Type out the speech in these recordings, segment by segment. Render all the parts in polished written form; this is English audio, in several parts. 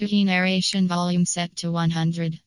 Key narration volume set to 100.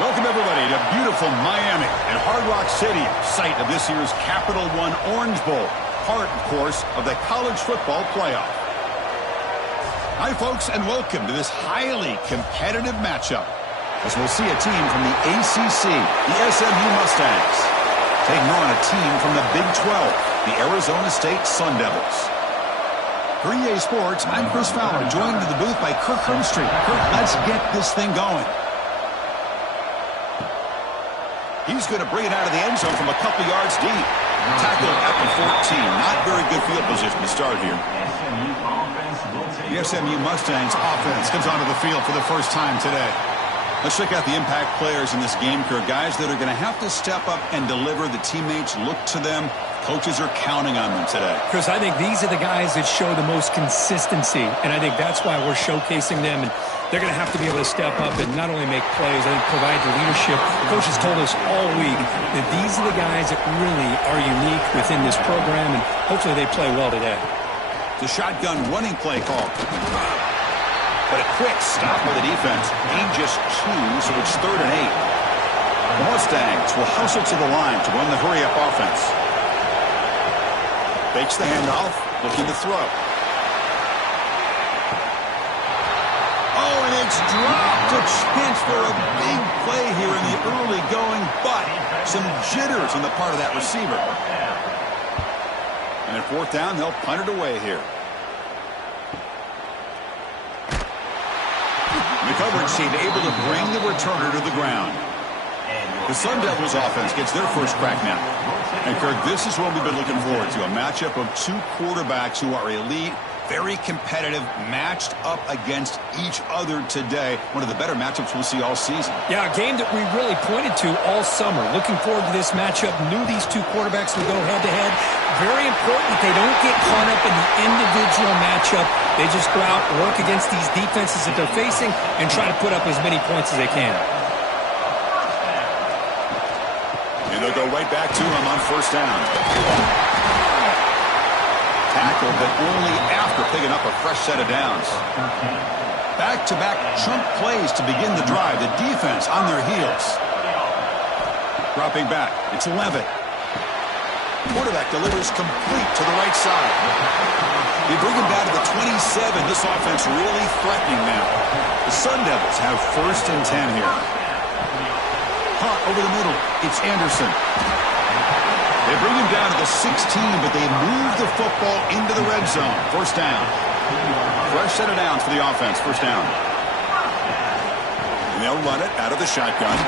Welcome, everybody, to beautiful Miami and Hard Rock Stadium, site of this year's Capital One Orange Bowl, part, of course, of the college football playoff. Hi, folks, and welcome to this highly competitive matchup, as we'll see a team from the ACC, the SMU Mustangs, taking on a team from the Big 12, the Arizona State Sun Devils. For EA Sports, I'm Chris Fowler, joined in the booth by Kirk Herbstreit. Kirk, let's get this thing going. He's going to bring it out of the end zone from a couple yards deep. Tackled at the 14. Not very good field position to start here. The SMU Mustangs offense comes onto the field for the first time today. Let's check out the impact players in this game, Kirk. Guys that are going to have to step up and deliver. The teammates look to them. Coaches are counting on them today. Chris, I think these are the guys that show the most consistency, and I think that's why we're showcasing them. And they're going to have to be able to step up and not only make plays, I think provide the leadership. Coaches told us all week that these are the guys that really are unique within this program, and hopefully they play well today. The shotgun running play call. But a quick stop by the defense. Gain just 2, so it's 3rd and 8. The Mustangs will hustle to the line to run the hurry-up offense. Fakes the handoff, looking to throw. Oh, and it's dropped. A chance for a big play here in the early going, but some jitters on the part of that receiver. And at 4th down, they'll punt it away here. The coverage team able to bring the returner to the ground. The Sun Devils offense gets their first crack now. And Kirk, this is what we've been looking forward to, a matchup of 2 quarterbacks who are elite, very competitive, matched up against each other today. One of the better matchups we'll see all season. Yeah, a game that we really pointed to all summer. Looking forward to this matchup. Knew these 2 quarterbacks would go head-to-head. Very important that they don't get caught up in the individual matchup. They just go out, work against these defenses that they're facing, and try to put up as many points as they can. And they'll go right back to him on 1st down. Tackled, but only after picking up a fresh set of downs. Back-to-back chunk plays to begin the drive. The defense on their heels. Dropping back. It's 11. Quarterback delivers complete to the right side. They bring him down to the 27. This offense really threatening now. The Sun Devils have 1st and 10 here. Hot over the middle. It's Anderson. They bring him down to the 16, but they move the football into the red zone. 1st down. Fresh set of downs for the offense. 1st down. And they'll run it out of the shotgun.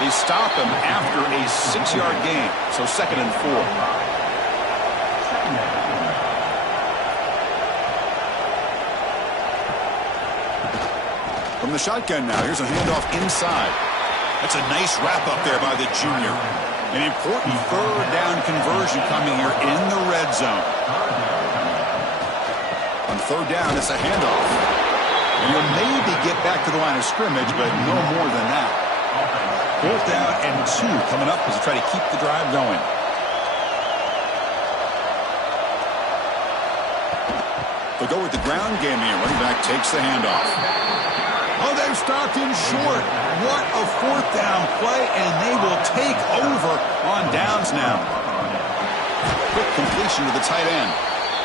They stop him after a 6-yard gain, so 2nd and 4. From the shotgun now, here's a handoff inside. That's a nice wrap-up there by the junior. An important 3rd down conversion coming here in the red zone. On 3rd down, it's a handoff. And you'll maybe get back to the line of scrimmage, but no more than that. 4th down and 2 coming up as they try to keep the drive going. They'll go with the ground game here. Running back takes the handoff. Oh, they've stopped him short. What a 4th down play, and they will take over on downs now. Quick completion to the tight end.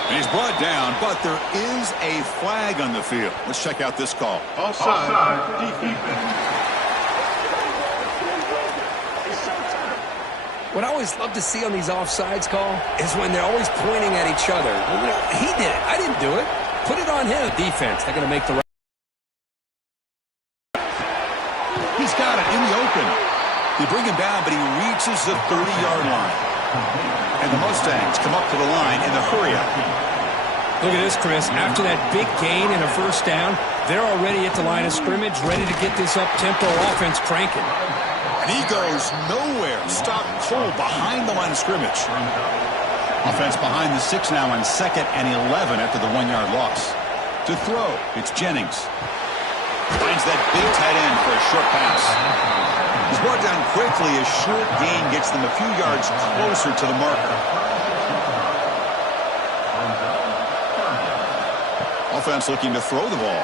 And he's brought down, but there is a flag on the field. Let's check out this call. Offside, defense. What I always love to see on these offsides call is when they're always pointing at each other. Well, he did it. I didn't do it. Put it on him. Defense, they're going to make the right. He's got it in the open. They bring him down, but he reaches the 30-yard line. And the Mustangs come up to the line in the hurry-up. Look at this, Chris. After that big gain and a 1st down, they're already at the line of scrimmage, ready to get this up-tempo offense cranking. And he goes nowhere. Stopped cold behind the line of scrimmage. Offense behind the 6 now on 2nd and 11 after the 1-yard loss. To throw, it's Jennings. Finds that big tight end for a short pass. He's brought down quickly. A short gain gets them a few yards closer to the marker. Offense looking to throw the ball.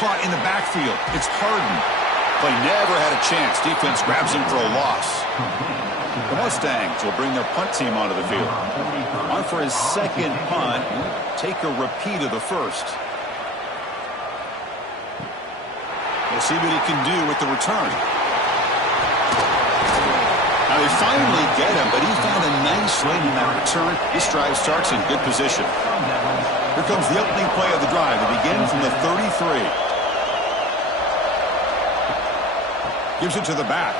Caught in the backfield. It's Harden. Play never had a chance. Defense grabs him for a loss. The Mustangs will bring their punt team onto the field. On for his second punt. Take a repeat of the first. We'll see what he can do with the return. Now they finally get him, but he found a nice lane in that return. This drive starts in good position. Here comes the opening play of the drive. They begin from the 33. Gives it to the back.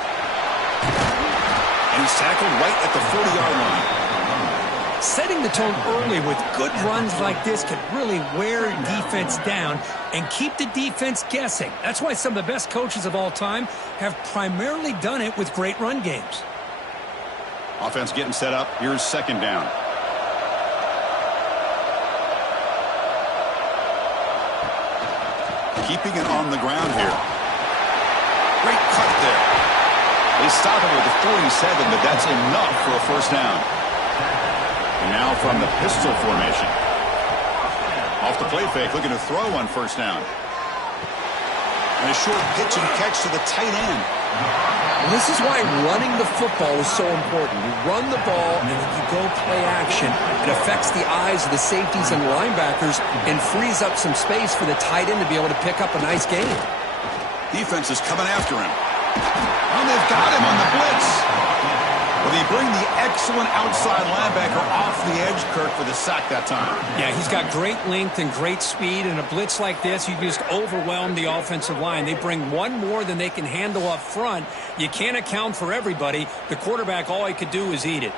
And he's tackled right at the 40-yard line. Setting the tone early with good runs like this can really wear defense down and keep the defense guessing. That's why some of the best coaches of all time have primarily done it with great run games. Offense getting set up. Here's second down. Keeping it on the ground here. Great cut there. They stop him with the 47, but that's enough for a first down. And now from the pistol formation. Off the play fake, looking to throw on first down. And a short pitch and catch to the tight end. Well, this is why running the football is so important. You run the ball and then you go play action. It affects the eyes of the safeties and linebackers and frees up some space for the tight end to be able to pick up a nice gain. Defense is coming after him. And they've got him on the blitz. Well, they bring the excellent outside linebacker off the edge, Kirk, for the sack that time. Yeah, he's got great length and great speed. In a blitz like this, you just overwhelm the offensive line. They bring one more than they can handle up front. You can't account for everybody. The quarterback, all he could do is eat it.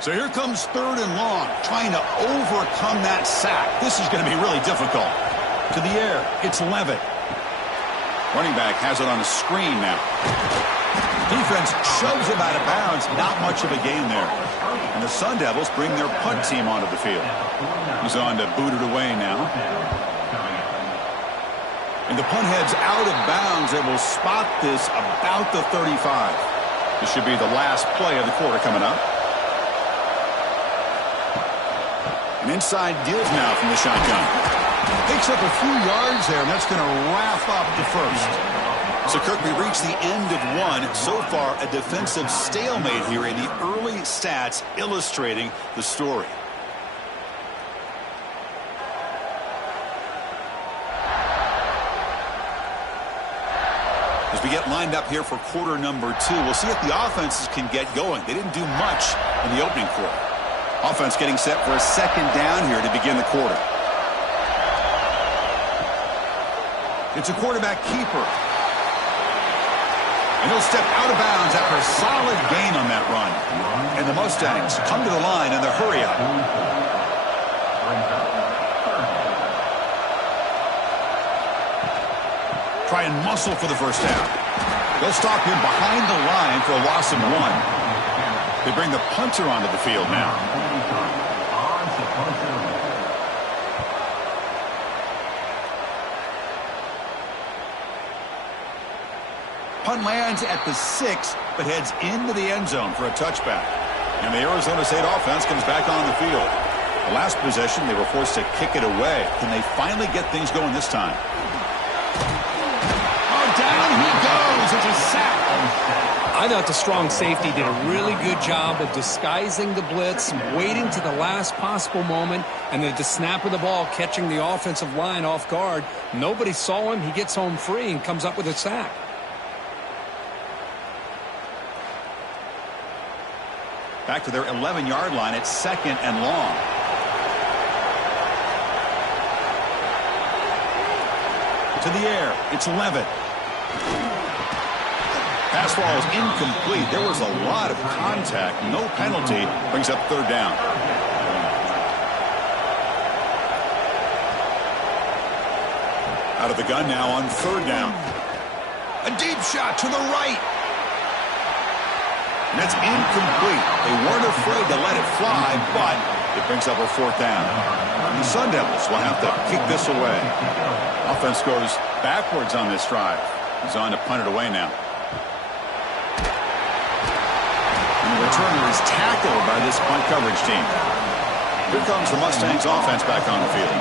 So here comes third and long, trying to overcome that sack. This is going to be really difficult. To the air, it's Levitt. Running back has it on a screen now. Defense shoves him out of bounds. Not much of a gain there. And the Sun Devils bring their punt team onto the field. He's on to boot it away now. And the punt heads out of bounds. They will spot this about the 35. This should be the last play of the quarter coming up. And inside deals now from the shotgun. Picks up a few yards there, and that's going to wrap up the first. So, Kirk, we reach the end of one. So far, a defensive stalemate here in the early stats illustrating the story. As we get lined up here for quarter number two, we'll see if the offenses can get going. They didn't do much in the opening quarter. Offense getting set for a second down here to begin the quarter. It's a quarterback keeper. And he'll step out of bounds after a solid gain on that run. And the Mustangs come to the line in the hurry-up. Try and muscle for the first down. They'll stop him behind the line for a loss of one. They bring the punter onto the field now. Punt lands at the 6, but heads into the end zone for a touchback. And the Arizona State offense comes back on the field. The last possession, they were forced to kick it away. Can they finally get things going this time? Oh, down he goes. It's a sack. I thought the strong safety did a really good job of disguising the blitz, waiting to the last possible moment, and then at the snap of the ball, catching the offensive line off guard. Nobody saw him. He gets home free and comes up with a sack. Back to their 11-yard line at second and long. To the air, it's Levitt. Pass ball is incomplete. There was a lot of contact. No penalty. Brings up third down. Out of the gun now on third down. A deep shot to the right. And that's incomplete. They weren't afraid to let it fly, but it brings up a fourth down. And the Sun Devils will have to kick this away. Offense goes backwards on this drive. He's on to punt it away now. And the returner is tackled by this punt coverage team. Here comes the Mustangs offense back on the field.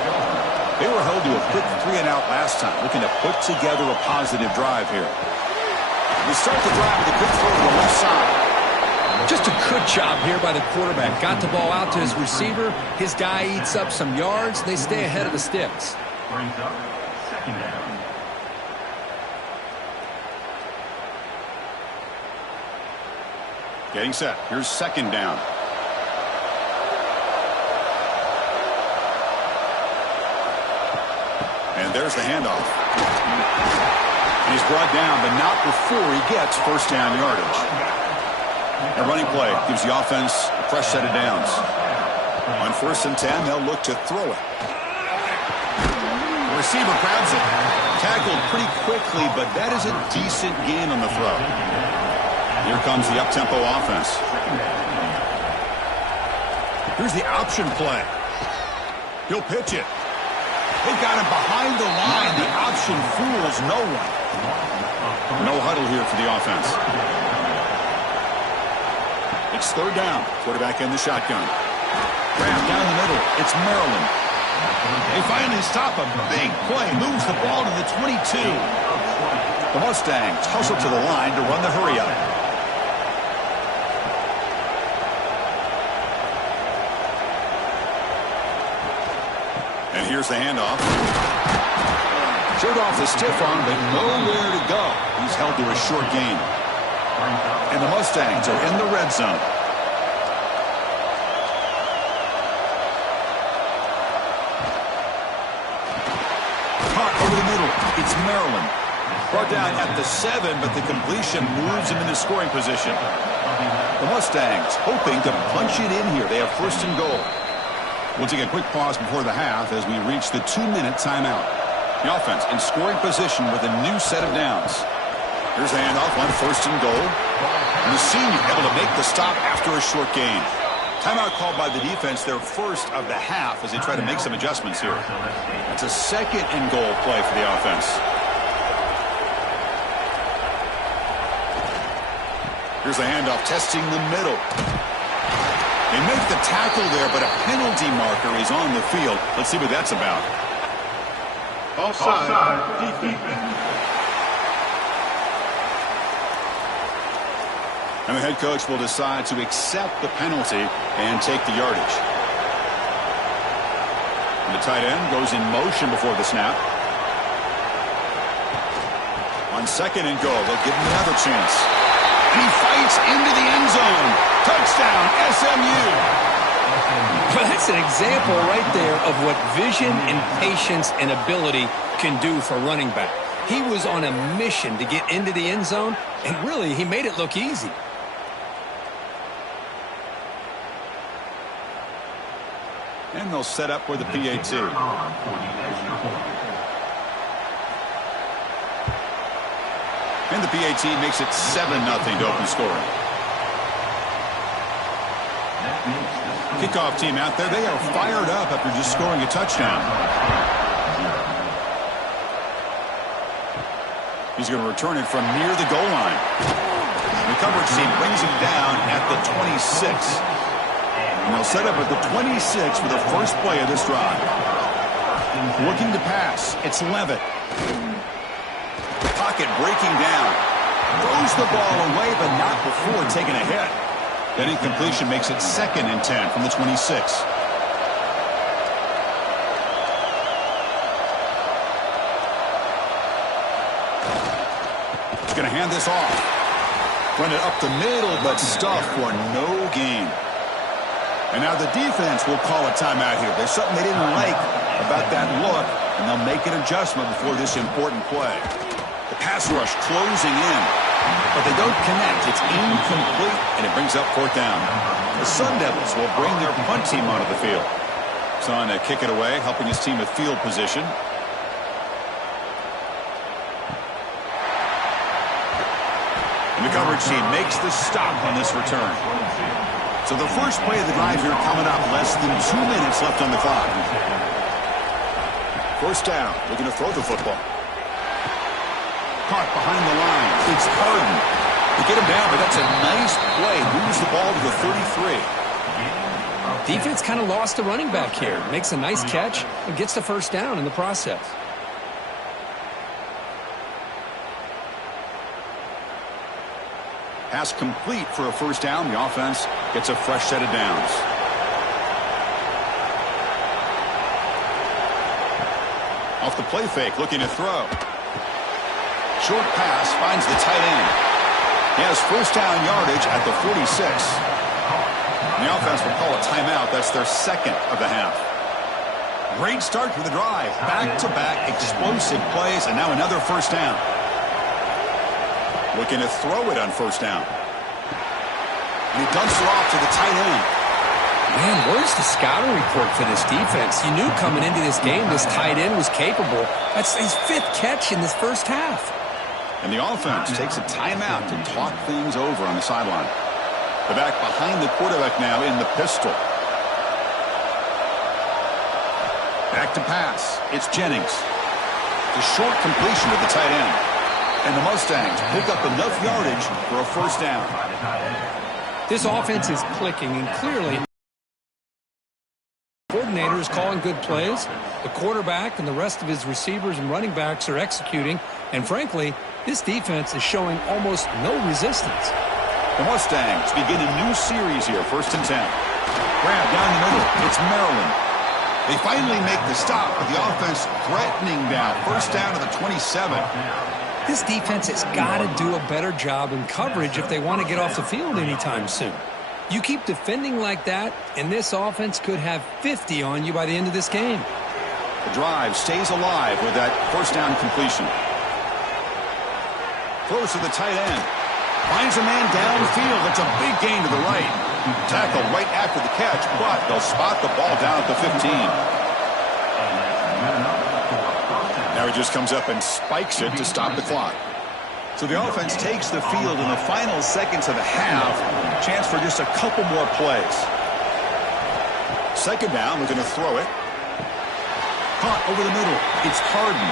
They were held to a quick 3-and-out last time, looking to put together a positive drive here. We start the drive with a quick throw to the left side. Just a good job here by the quarterback. Got the ball out to his receiver. His guy eats up some yards. They stay ahead of the sticks. Brings up second down. Getting set. Here's second down. And there's the handoff. And he's brought down, but not before he gets first down yardage. A running play gives the offense a fresh set of downs. On 1st and 10, they'll look to throw it. The receiver grabs it. Tackled pretty quickly, but that is a decent gain on the throw. Here comes the up-tempo offense. Here's the option play. He'll pitch it. They got him behind the line. The option fools no one. No huddle here for the offense. It's third down. Quarterback in the shotgun. Grab down the middle. It's Maryland. They finally stop a big play. Moves the ball to the 22. The Mustangs hustle to the line to run the hurry up. And here's the handoff. Showed off the stiff arm, but nowhere to go. He's held to a short gain. And the Mustangs are in the red zone. Caught over the middle. It's Maryland. Brought down at the 7, but the completion moves him into scoring position. The Mustangs hoping to punch it in here. They have first and goal. We'll take a quick pause before the half as we reach the 2-minute timeout. The offense in scoring position with a new set of downs. Here's the handoff on first and goal. And the senior able to make the stop after a short gain. Timeout called by the defense, their first of the half as they try to make some adjustments here. It's a second and goal play for the offense. Here's the handoff testing the middle. They make the tackle there, but a penalty marker is on the field. Let's see what that's about. Offside, defense. And the head coach will decide to accept the penalty and take the yardage. And the tight end goes in motion before the snap. On second and goal, they'll give him another chance. And he fights into the end zone. Touchdown, SMU. Well, that's an example right there of what vision and patience and ability can do for running back. He was on a mission to get into the end zone, and really, he made it look easy. And they'll set up for the PAT. And the PAT makes it 7-0 to open scoring. Kickoff team out there, they are fired up after just scoring a touchdown. He's going to return it from near the goal line. The coverage team brings him down at the 26. And they'll set up at the 26 for the first play of this drive. Looking to pass, it's Levitt. The pocket breaking down. Throws the ball away, but not before taking a hit. That incompletion makes it 2nd and 10 from the 26. He's going to hand this off. Run it up the middle, but stuffed for no gain. And now the defense will call a timeout here. There's something they didn't like about that look, and they'll make an adjustment before this important play. The pass rush closing in, but they don't connect. It's incomplete, and it brings up 4th down. The Sun Devils will bring their punt team onto the field. Son to kick it away, helping his team with field position. And the coverage team makes the stop on this return. So the first play of the drive here coming up. Less than 2 minutes left on the clock. First down. Looking to throw the football. Caught behind the line. It's Pardon. They get him down, but that's a nice play. Moves the ball to the 33. Defense kind of lost the running back here. Makes a nice catch and gets the first down in the process. Pass complete for a first down. The offense gets a fresh set of downs. Off the play fake, looking to throw. Short pass finds the tight end. He has first down yardage at the 46. And the offense will call a timeout. That's their second of the half. Great start to the drive. Back-to-back explosive plays, and now another first down. Looking to throw it on first down. And he dumps it off to the tight end. Man, where's the scouting report for this defense? You knew coming into this game this tight end was capable. That's his fifth catch in this first half. And the offense takes a timeout to talk things over on the sideline. The back behind the quarterback now in the pistol. Back to pass. It's Jennings. The short completion to the tight end. And the Mustangs pick up enough yardage for a first down. This offense is clicking, and clearly the coordinator is calling good plays. The quarterback and the rest of his receivers and running backs are executing. And frankly, this defense is showing almost no resistance. The Mustangs begin a new series here, 1st and 10. Grab down the middle. It's Maryland. They finally make the stop with the offense threatening down. First down to the 27. This defense has got to do a better job in coverage if they want to get off the field anytime soon. You keep defending like that, and this offense could have 50 on you by the end of this game. The drive stays alive with that first down completion. Throws to the tight end. Finds a man downfield. That's a big gain to the right. Tackled right after the catch, but they'll spot the ball down at the 15. Now he just comes up and spikes it to stop the clock. So the offense takes the field in the final seconds of the half. Chance for just a couple more plays. Second down, looking to throw it. Caught over the middle. It's Harden.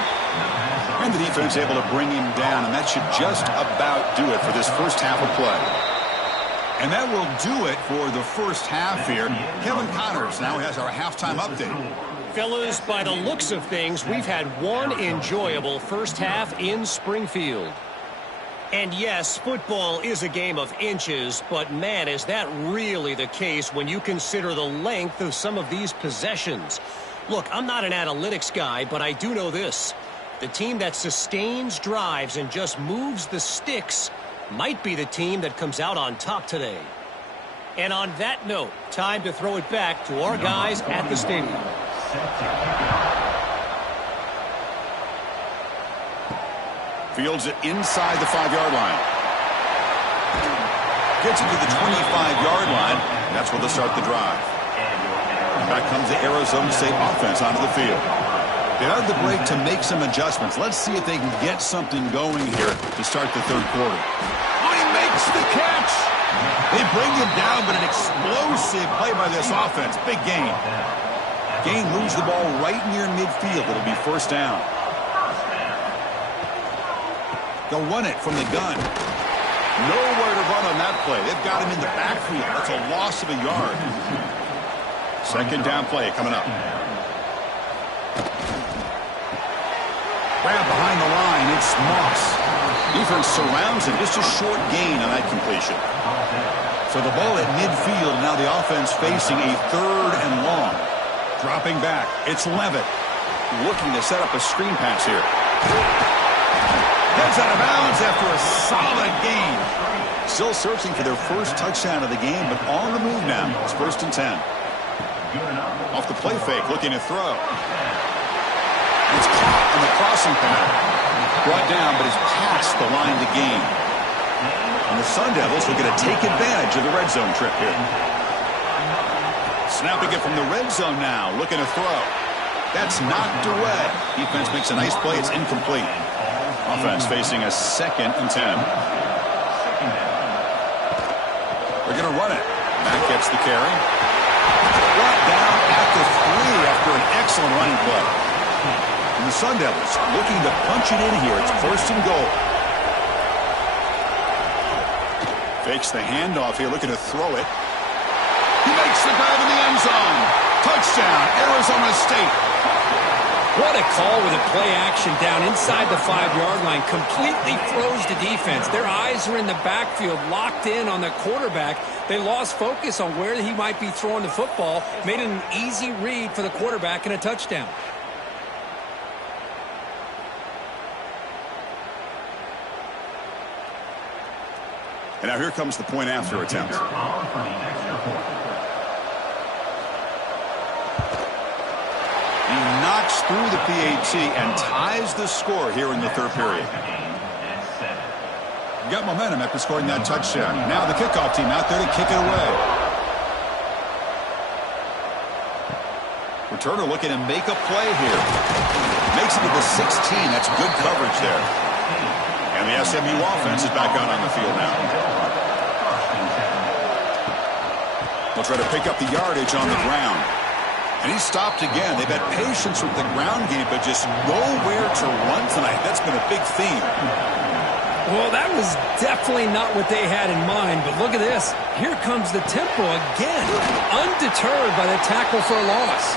And the defense able to bring him down, and that should just about do it for this first half of play. And that will do it for the first half here. Kevin Connors now has our halftime update. Fellas, by the looks of things, we've had one enjoyable first half in Springfield. And yes, football is a game of inches, but man, is that really the case when you consider the length of some of these possessions. Look, I'm not an analytics guy, but I do know this. The team that sustains drives and just moves the sticks might be the team that comes out on top today. And on that note, time to throw it back to our guys at the stadium. Fields it inside the 5-yard line. Gets it to the 25-yard line. And that's where they'll start the drive. And back comes the Arizona State offense onto the field. They had the break to make some adjustments. Let's see if they can get something going here to start the third quarter. Oh, he makes the catch! They bring him down, but an explosive play by this offense. Big gain. Gain moves the ball right near midfield. It'll be first down. They'll run it from the gun. Nowhere to run on that play. They've got him in the backfield. That's a loss of a yard. Second down play coming up. Grab behind the line. It's Moss. Defense surrounds him. Just a short gain on that completion. So the ball at midfield. Now the offense facing a 3rd and long. Dropping back. It's Levitt. Looking to set up a screen pass here. Heads out of bounds after a solid gain. Still searching for their first touchdown of the game, but on the move now. It's 1st and 10. Off the play fake, looking to throw. It's caught on the crossing path. Brought down, but is past the line to gain. And the Sun Devils are going to take advantage of the red zone trip here. Snapping it from the red zone now, looking to throw. That's knocked away. Defense makes a nice play. It's incomplete. Offense facing a 2nd and 10. They're going to run it. Back gets the carry. Brought down at the 3 after an excellent running play. And the Sun Devils looking to punch it in here. It's 1st and goal. Fakes the handoff here, looking to throw it. He makes the grab in the end zone. Touchdown, Arizona State. What a call with a play action down inside the 5-yard line. Completely froze the defense. Their eyes are in the backfield, locked in on the quarterback. They lost focus on where he might be throwing the football. Made it an easy read for the quarterback and a touchdown. And now here comes the point after attempt. He knocks through the PAT and ties the score here in the third period. Got momentum after scoring that touchdown. Now the kickoff team out there to kick it away. Returner looking to make a play here. Makes it to the 16. That's good coverage there. And the SMU offense is back out on the field now. They'll try to pick up the yardage on the ground. And he stopped again. They've had patience with the ground game, but just nowhere to run tonight. That's been a big theme. Well, that was definitely not what they had in mind, but look at this. Here comes the tempo again, undeterred by the tackle for a loss.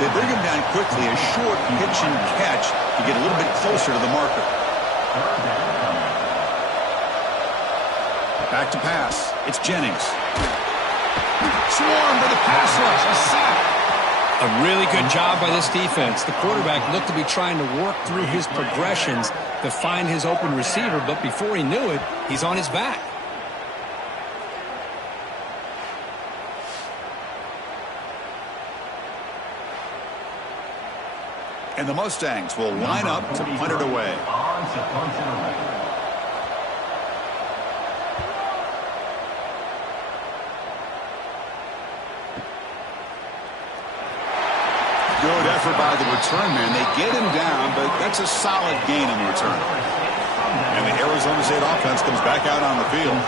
They bring him down quickly, a short pitch and catch to get a little bit closer to the marker. Back to pass. It's Jennings. Swarmed by the pass rush. A sack. A really good job by this defense. The quarterback looked to be trying to work through his progressions to find his open receiver, but before he knew it, he's on his back. And the Mustangs will line up to punt it away. Good effort by the return man. They get him down, but that's a solid gain on the return. And the Arizona State offense comes back out on the field.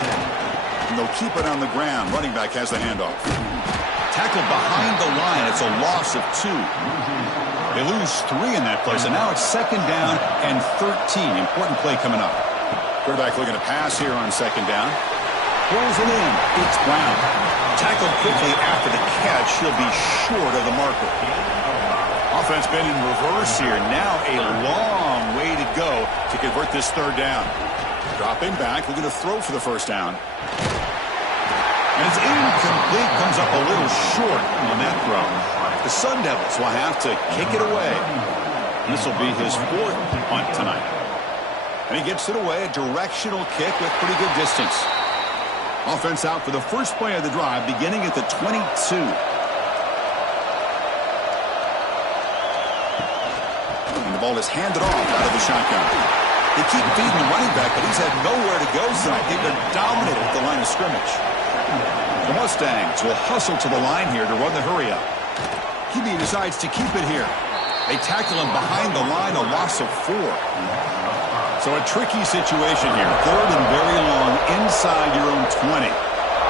And they'll keep it on the ground. Running back has the handoff. Tackled behind the line. It's a loss of 2. They lose 3 in that play, so now it's second down and 13. Important play coming up. Quarterback looking to pass here on second down. Pulls it in. It's Brown. Tackled quickly after the catch. He'll be short of the marker. Offense been in reverse here. Now a long way to go to convert this third down. Dropping back, looking to throw for the first down. And it's incomplete. Comes up a little short on that throw. The Sun Devils will have to kick it away. This will be his 4th punt tonight. And he gets it away, a directional kick with pretty good distance. Offense out for the first play of the drive, beginning at the 22. The ball is handed off out of the shotgun. They keep feeding the running back, but he's had nowhere to go tonight. They've been dominated at the line of scrimmage. The Mustangs will hustle to the line here to run the hurry up. QB decides to keep it here. They tackle him behind the line, a loss of 4. So a tricky situation here. 3rd and very long inside your own 20.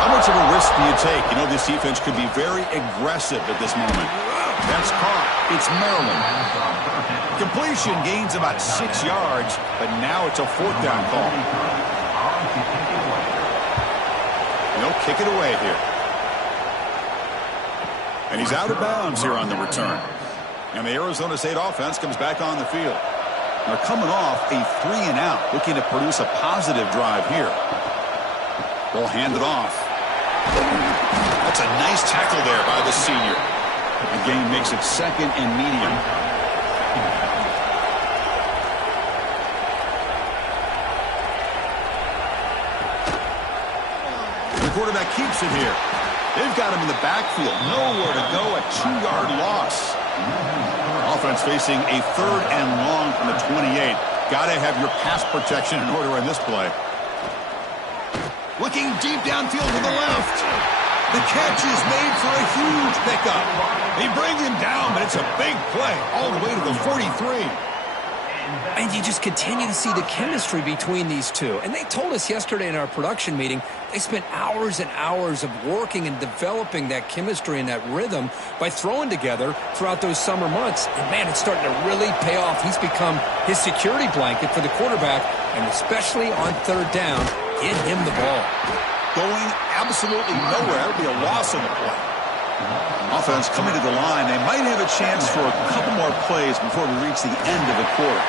How much of a risk do you take? You know, this defense could be very aggressive at this moment. That's caught. It's Maryland. Completion gains about 6 yards, but now it's a 4th down call. And they'll kick it away here. And he's out of bounds here on the return. And the Arizona State offense comes back on the field. They're coming off a 3-and-out, looking to produce a positive drive here. They'll hand it off. That's a nice tackle there by the senior. The game makes it 2nd and medium. The quarterback keeps it here. They've got him in the backfield. Nowhere to go. A 2-yard loss. Offense facing a 3rd and long from the 28. Got to have your pass protection in order on this play. Looking deep downfield to the left. The catch is made for a huge pickup. They bring him down, but it's a big play all the way to the 43. And you just continue to see the chemistry between these two. And they told us yesterday in our production meeting, they spent hours and hours of working and developing that chemistry and that rhythm by throwing together throughout those summer months. And, man, it's starting to really pay off. He's become his security blanket for the quarterback, and especially on 3rd down, get him the ball. going absolutely nowhere. That would be a loss on the play. Offense coming to the line. They might have a chance for a couple more plays before we reach the end of the quarter.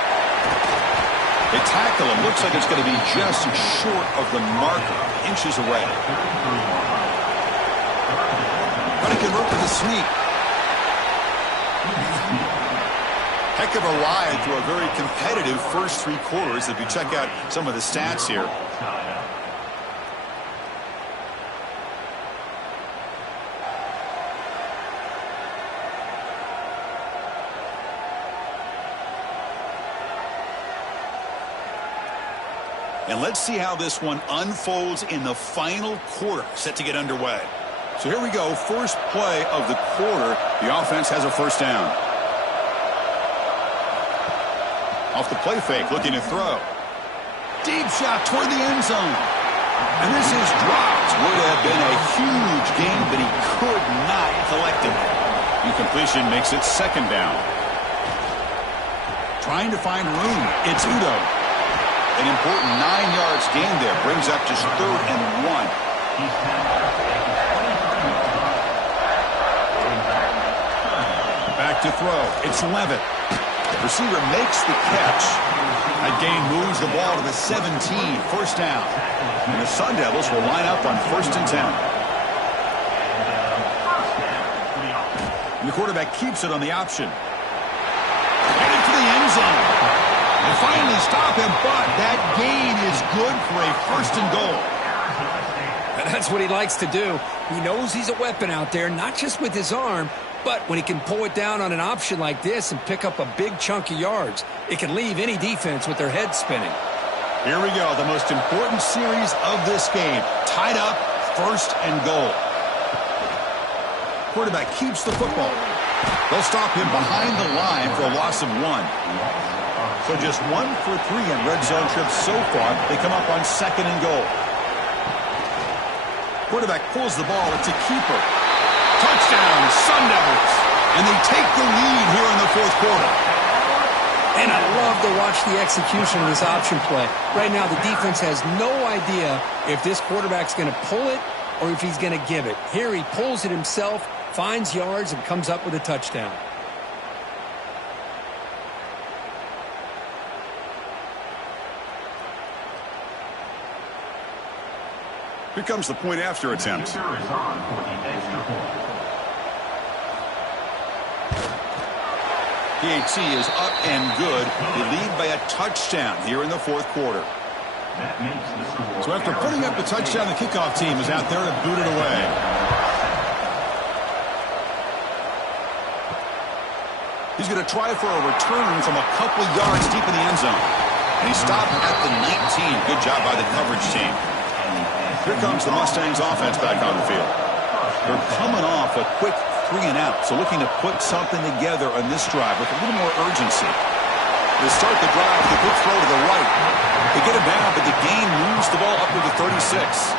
They tackle him. Looks like it's going to be just short of the marker, inches away. Trying to convert with a sneak. Heck of a ride through a very competitive first three quarters if you check out some of the stats here. And let's see how this one unfolds in the final quarter, set to get underway. So here we go, first play of the quarter. The offense has a first down. Off the play fake, looking to throw. Deep shot toward the end zone. And this is dropped. Would have been a huge gain, but he could not collect it. Incompletion makes it second down. Trying to find room. It's Udo. An important 9 yards gain there. Brings up just 3rd and 1. Back to throw. It's Levitt. The receiver makes the catch. That gain moves the ball to the 17. First down. And the Sun Devils will line up on 1st and 10. And the quarterback keeps it on the option. Headed for the end zone. They finally stop him, but that gain is good for a 1st and goal. And that's what he likes to do. He knows he's a weapon out there, not just with his arm, but when he can pull it down on an option like this and pick up a big chunk of yards, it can leave any defense with their head spinning. Here we go, the most important series of this game. Tied up, 1st and goal. Quarterback keeps the football. They'll stop him behind the line for a loss of 1. So just 1 for 3 in red zone trips so far. They come up on 2nd and goal. Quarterback pulls the ball. It's a keeper. Touchdown, Sun Devils. And they take the lead here in the 4th quarter. And I love to watch the execution of this option play. Right now, the defense has no idea if this quarterback's going to pull it or if he's going to give it. Here he pulls it himself, finds yards, and comes up with a touchdown. Here comes the point after attempt. PAT is up and good. They lead by a touchdown here in the 4th quarter. So after putting up the touchdown, the kickoff team is out there to boot it away. He's going to try for a return from a couple yards deep in the end zone. And he stopped at the 19. Good job by the coverage team. Here comes the Mustangs offense back on the field. They're coming off a quick 3 and out, so looking to put something together on this drive with a little more urgency. They start the drive with a quick throw to the right. They get it down, but the gain moves the ball up to the 36.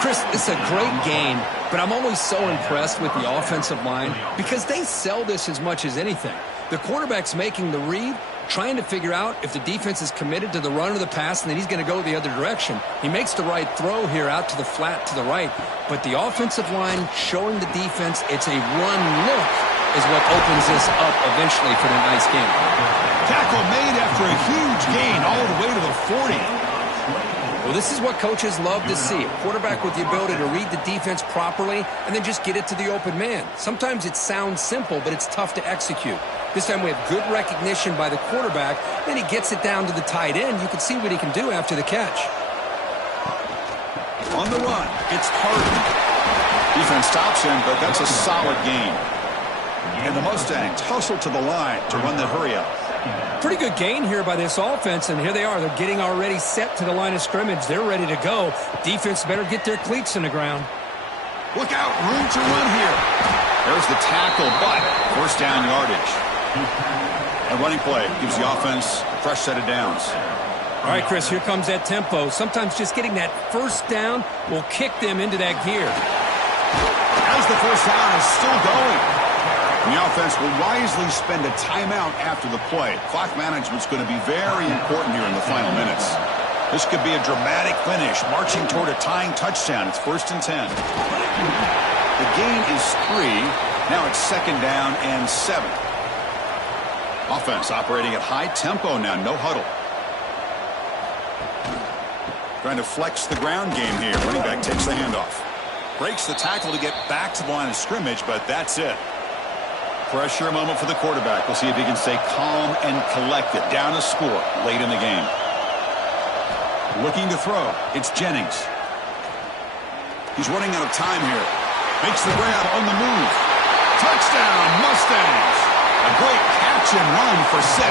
Chris, it's a great game, but I'm always so impressed with the offensive line because they sell this as much as anything. The quarterback's making the read, trying to figure out if the defense is committed to the run or the pass, and then he's going to go the other direction. He makes the right throw here out to the flat to the right, but the offensive line showing the defense it's a run look is what opens this up eventually for the nice game. Tackle made after a huge gain all the way to the 40. Well, this is what coaches love to see. A quarterback with the ability to read the defense properly and then just get it to the open man. Sometimes it sounds simple, but it's tough to execute. This time we have good recognition by the quarterback. Then he gets it down to the tight end. You can see what he can do after the catch. On the run, it's Harden. Defense stops him, but that's a solid gain. And the Mustangs hustle to the line to run the hurry up. Pretty good gain here by this offense, and here they are. They're getting already set to the line of scrimmage. They're ready to go. Defense better get their cleats in the ground. Look out, room to run here. There's the tackle, but first down yardage. A running play gives the offense a fresh set of downs. All right, Chris, here comes that tempo. Sometimes just getting that first down will kick them into that gear. As the first down is still going. The offense will wisely spend a timeout after the play. Clock management's going to be very important here in the final minutes. This could be a dramatic finish, marching toward a tying touchdown. It's 1st and 10. The gain is 3. Now it's 2nd down and 7. Offense operating at high tempo now, no huddle. Trying to flex the ground game here. Running back takes the handoff. Breaks the tackle to get back to the line of scrimmage, but that's it. Pressure moment for the quarterback. We'll see if he can stay calm and collected. Down a score late in the game. Looking to throw. It's Jennings. He's running out of time here. Makes the grab on the move. Touchdown, Mustangs. A great catch and run for 6.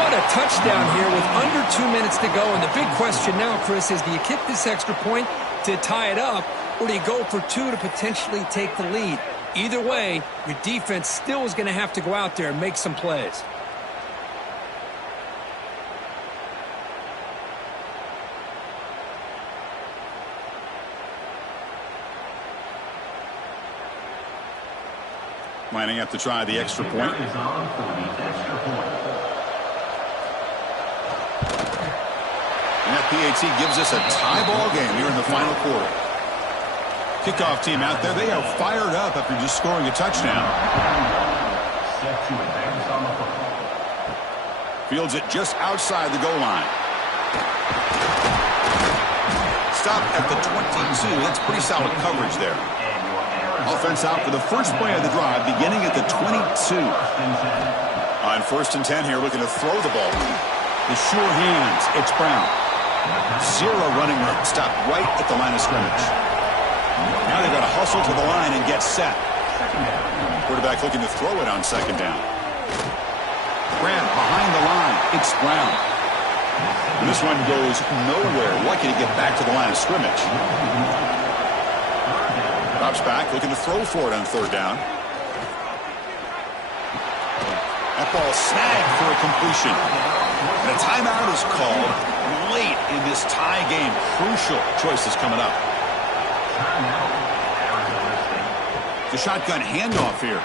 What a touchdown here with under 2 minutes to go. And the big question now, Chris, is do you kick this extra point to tie it up, or do you go for 2 to potentially take the lead? Either way, your defense still is going to have to go out there and make some plays. Lining up to try the extra point. Is on for the extra point. And that PAT gives us a tie ball game here in the final quarter. Kickoff team out there, they are fired up after just scoring a touchdown. Set to advance on the football. Fields it just outside the goal line. Stop at the 22. That's pretty solid coverage there. Offense out for the first play of the drive, beginning at the 22. On 1st and 10 here, looking to throw the ball. The sure hands, it's Brown. 0 running room, stopped right at the line of scrimmage. Now they've got to hustle to the line and get set. Quarterback looking to throw it on 2nd down. Grab behind the line, it's Brown. And this one goes nowhere, lucky to get back to the line of scrimmage. Drops back, looking to throw for it on 3rd down. That ball snagged for a completion. And a timeout is called late in this tie game. Crucial choices coming up. The shotgun handoff here.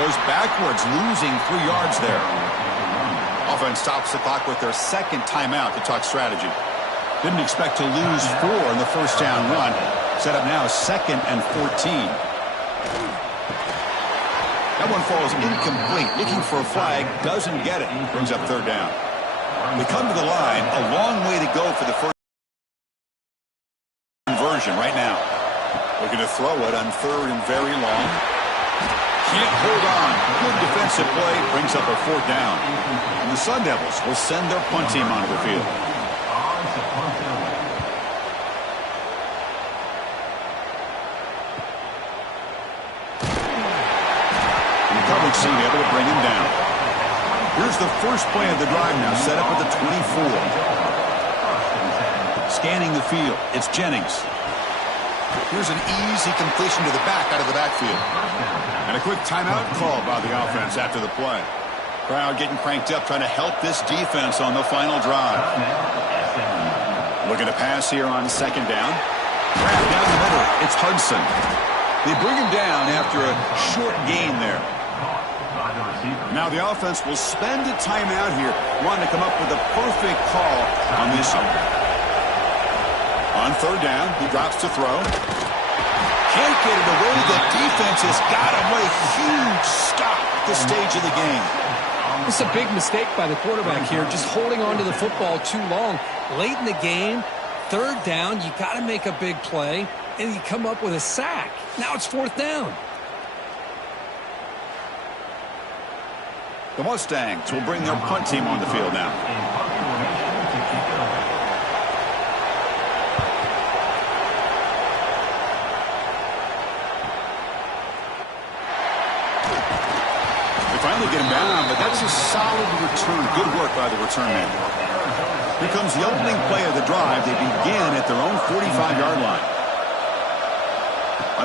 Goes backwards, losing 3 yards there. Offense stops the clock with their 2nd timeout to talk strategy. Didn't expect to lose 4 in the 1st down run. Set up now 2nd and 14. That one falls incomplete. Looking for a flag. Doesn't get it. Brings up 3rd down. We come to the line. A long way to go for the first conversion right now. Looking to throw it on 3rd and very long. Can't hold on. Good defensive play. Brings up a 4th down. And the Sun Devils will send their punt team onto the field. Seem able to bring him down. Here's the first play of the drive now, set up at the 24. Scanning the field, it's Jennings. Here's an easy completion to the back out of the backfield. And a quick timeout call by the offense after the play. Crowd getting cranked up, trying to help this defense on the final drive. Looking to pass here on 2nd down. Grab down the middle, it's Hudson. They bring him down after a short gain there. Now the offense will spend a timeout here, wanting to come up with a perfect call on this. On 3rd down, he drops to throw. Can't get it away. The defense has got him with a huge stop at this stage of the game. It's a big mistake by the quarterback here, just holding on to the football too long. Late in the game, 3rd down, you got to make a big play, and you come up with a sack. Now it's 4th down. The Mustangs will bring their punt team on the field now. They finally get him down, but that's a solid return. Good work by the return man. Here comes the opening play of the drive. They begin at their own 45-yard line.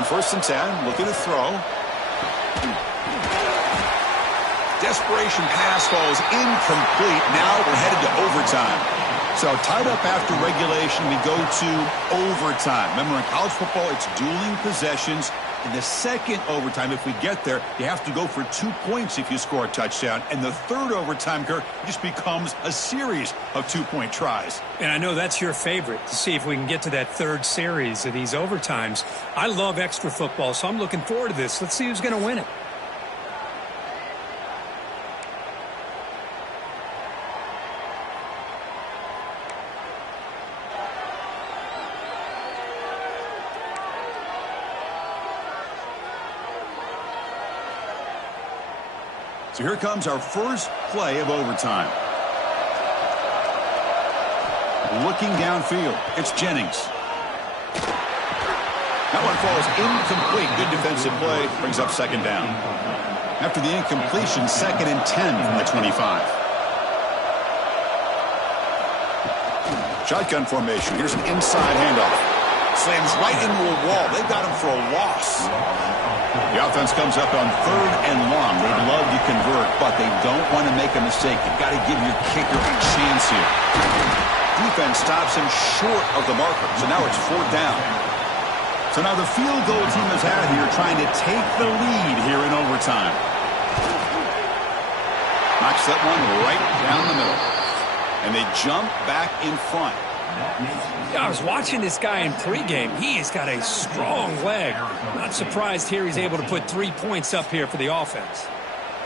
On 1st and 10, looking to throw. Desperation pass falls incomplete. Now we're headed to overtime. So tied up after regulation, we go to overtime. Remember, in college football, it's dueling possessions. In the second overtime, if we get there, you have to go for 2 points if you score a touchdown. And the third overtime, Kirk, just becomes a series of 2-point tries. And I know that's your favorite, to see if we can get to that third series of these overtimes. I love extra football, so I'm looking forward to this. Let's see who's going to win it. So here comes our first play of overtime. Looking downfield, it's Jennings. That one falls incomplete. Good defensive play, brings up second down. After the incompletion, 2nd and 10 from the 25. Shotgun formation. Here's an inside handoff. Slams right into a wall. They've got him for a loss. The offense comes up on 3rd and long. They'd love to convert, but they don't want to make a mistake. You've got to give your kicker a chance here. Defense stops him short of the marker, so now it's 4th down. So now the field goal team is out here trying to take the lead here in overtime. Knocks that one right down the middle. And they jump back in front. I was watching this guy in pregame. He's got a strong leg. Not surprised here he's able to put 3 points up here for the offense.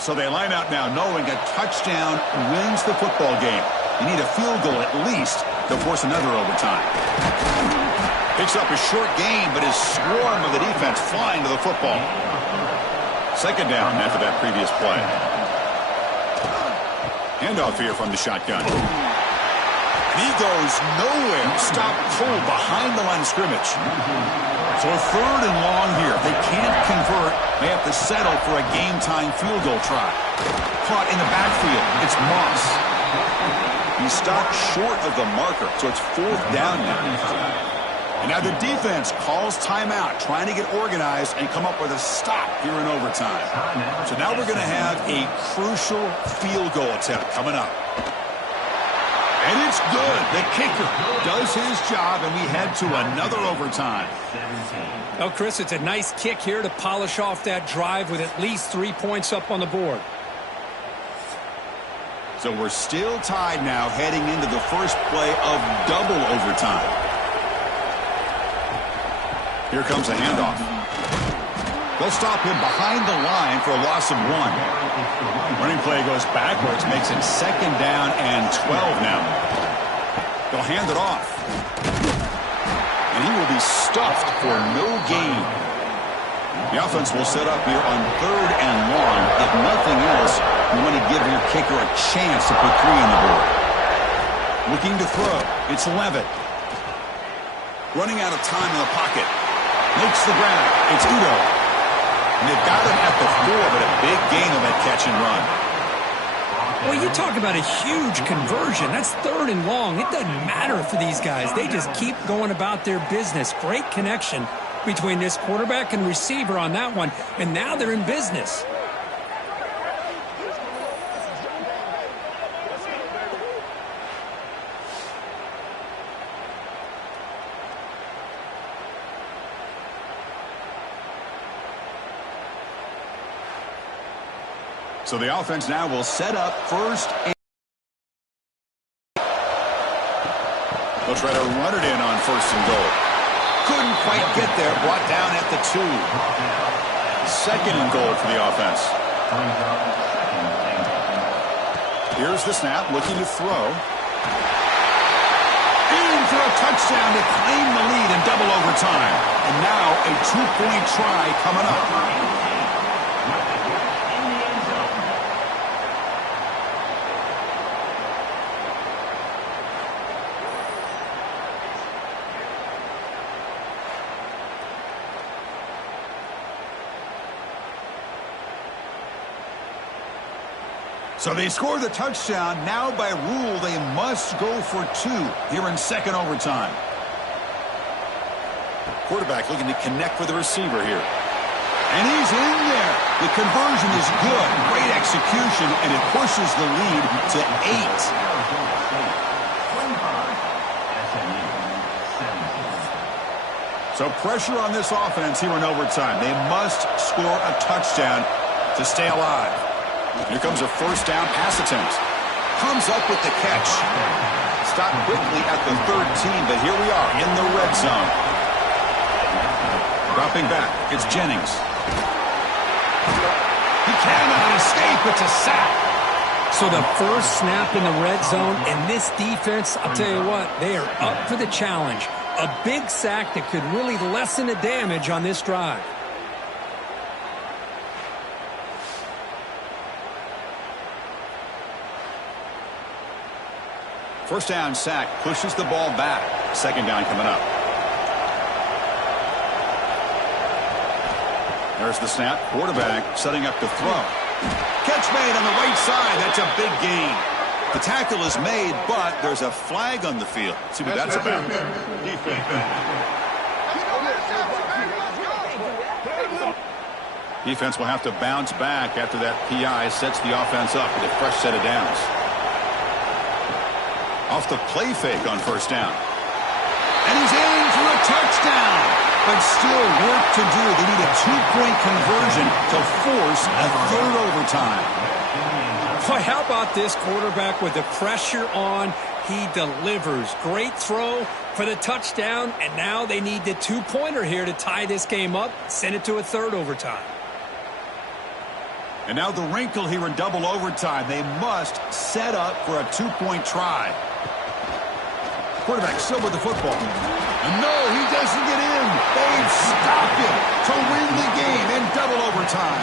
So they line out now knowing a touchdown wins the football game. You need a field goal at least to force another overtime. Picks up a short gain, but his swarm of the defense flying to the football. 2nd down after that previous play. Handoff here from the shotgun. He goes nowhere. Stop cold behind the line of scrimmage. So 3rd and long here. They can't convert. They have to settle for a game-time field goal try. Caught in the backfield. It's Moss. He's stopped short of the marker, so it's 4th down now. And now the defense calls timeout, trying to get organized and come up with a stop here in overtime. So now we're going to have a crucial field goal attempt coming up. And it's good. The kicker does his job, and we head to another overtime. Oh, Chris, it's a nice kick here to polish off that drive with at least 3 points up on the board. So we're still tied now heading into the first play of double overtime. Here comes a handoff. They'll stop him behind the line for a loss of 1. Running play goes backwards, makes it 2nd down and 12 now. They'll hand it off. And he will be stuffed for no gain. The offense will set up here on 3rd and long. If nothing else, you want to give your kicker a chance to put 3 on the board. Looking to throw. It's Levitt. Running out of time in the pocket. Makes the grab. It's Udo. And they've got him at the 4, but a big gain on that catch and run. Well, you talk about a huge conversion. That's 3rd and long. It doesn't matter for these guys. They just keep going about their business. Great connection between this quarterback and receiver on that one, and now they're in business. So the offense now will set up 1st and... They'll try to run it in on 1st and goal. Couldn't quite get there. Brought down at the 2. 2nd and goal for the offense. Here's the snap, looking to throw. In for a touchdown to claim the lead in double overtime. And now a 2-point try coming up. So they score the touchdown. Now by rule, they must go for 2 here in 2nd overtime. Quarterback looking to connect with the receiver here. And he's in there. The conversion is good. Great execution, and it pushes the lead to 8. So pressure on this offense here in overtime. They must score a touchdown to stay alive. Here comes a first down pass attempt. Comes up with the catch. Stopped quickly at the 13, but here we are in the red zone. Dropping back, it's Jennings. He cannot escape. It's a sack. So the first snap in the red zone, and this defense, I'll tell you what, they are up for the challenge. A big sack that could really lessen the damage on this drive. First down sack pushes the ball back. Second down coming up. There's the snap. Quarterback setting up to throw. Catch made on the right side. That's a big gain. The tackle is made, but there's a flag on the field. Let's see what that's about. Defense will have to bounce back after that PI sets the offense up with a fresh set of downs. Off the play fake on first down. And he's in for a touchdown. But still work to do. They need a two-point conversion to force a third overtime. Boy, how about this quarterback with the pressure on? He delivers. Great throw for the touchdown, and now they need the two-pointer here to tie this game up, send it to a third overtime. And now the wrinkle here in double overtime. They must set up for a two-point try. Quarterback still with the football. And no, he doesn't get in. They've stopped it to win the game in double overtime.